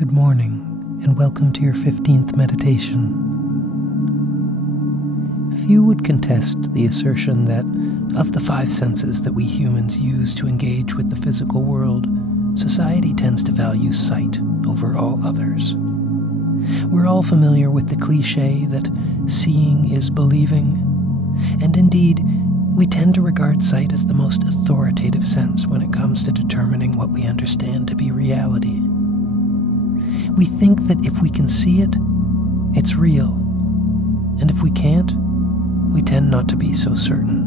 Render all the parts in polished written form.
Good morning, and welcome to your 15th meditation. Few would contest the assertion that, of the 5 senses that we humans use to engage with the physical world, society tends to value sight over all others. We're all familiar with the cliché that seeing is believing, and indeed, we tend to regard sight as the most authoritative sense when it comes to determining what we understand to be reality. We think that if we can see it, it's real, and if we can't, we tend not to be so certain.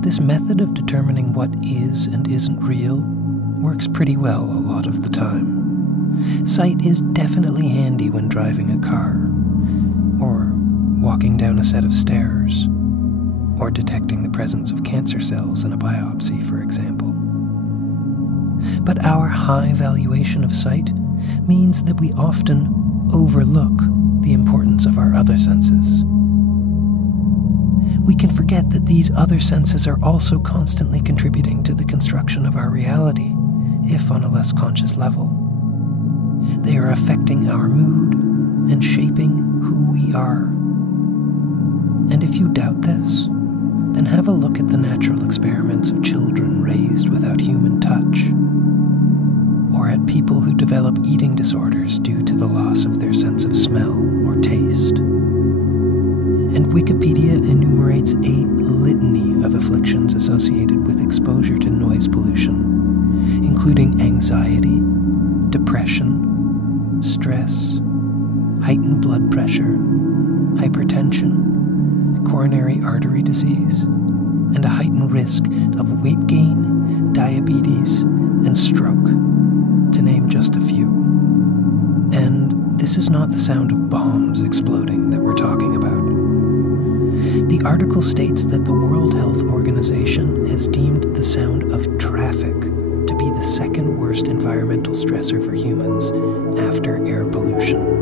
This method of determining what is and isn't real works pretty well a lot of the time. Sight is definitely handy when driving a car, or walking down a set of stairs, or detecting the presence of cancer cells in a biopsy, for example. But our high valuation of sight means that we often overlook the importance of our other senses. We can forget that these other senses are also constantly contributing to the construction of our reality, if on a less conscious level. They are affecting our mood and shaping who we are. And if you doubt this, then have a look at the natural experiments of children raised without human touch, or at people who develop eating disorders due to the loss of their sense of smell or taste. And Wikipedia enumerates a litany of afflictions associated with exposure to noise pollution, including anxiety, depression, stress, heightened blood pressure, hypertension, coronary artery disease, and a heightened risk of weight gain, diabetes, and stroke, to name just a few. And this is not the sound of bombs exploding that we're talking about. The article states that the World Health Organization has deemed the sound of traffic to be the second worst environmental stressor for humans after air pollution.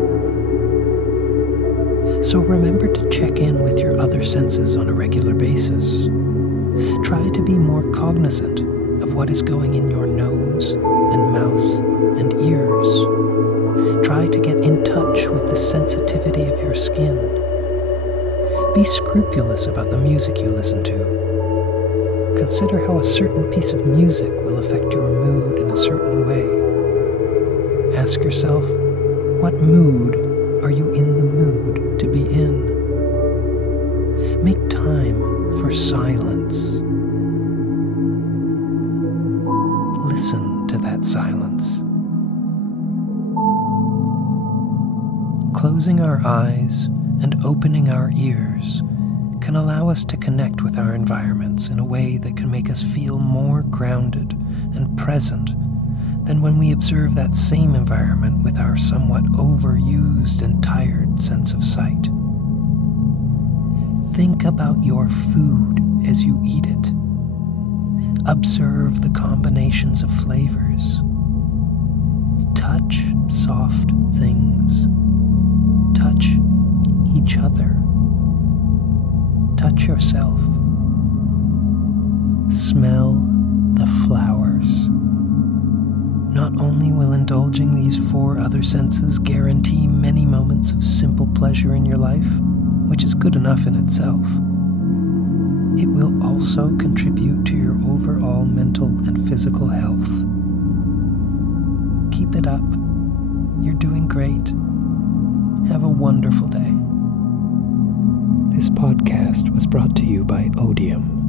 So remember to check in with your other senses on a regular basis. Try to be more cognizant of what is going in your nose and mouth and ears. Try to get in touch with the sensitivity of your skin. Be scrupulous about the music you listen to. Consider how a certain piece of music will affect your mood in a certain way. Ask yourself, what mood are you in the mood to be in? Make time for silence. Listen to that silence. Closing our eyes and opening our ears can allow us to connect with our environments in a way that can make us feel more grounded and present than when we observe that same environment with our somewhat overused and tired sense of sight. Think about your food as you eat it. Observe the combinations of flavors. Touch soft things. Touch each other. Touch yourself. Smell the flowers. Not only will indulging these 4 other senses guarantee many moments of simple pleasure in your life, which is good enough in itself, it will also contribute to your overall mental and physical health. Keep it up. You're doing great. Have a wonderful day. This podcast was brought to you by Odium.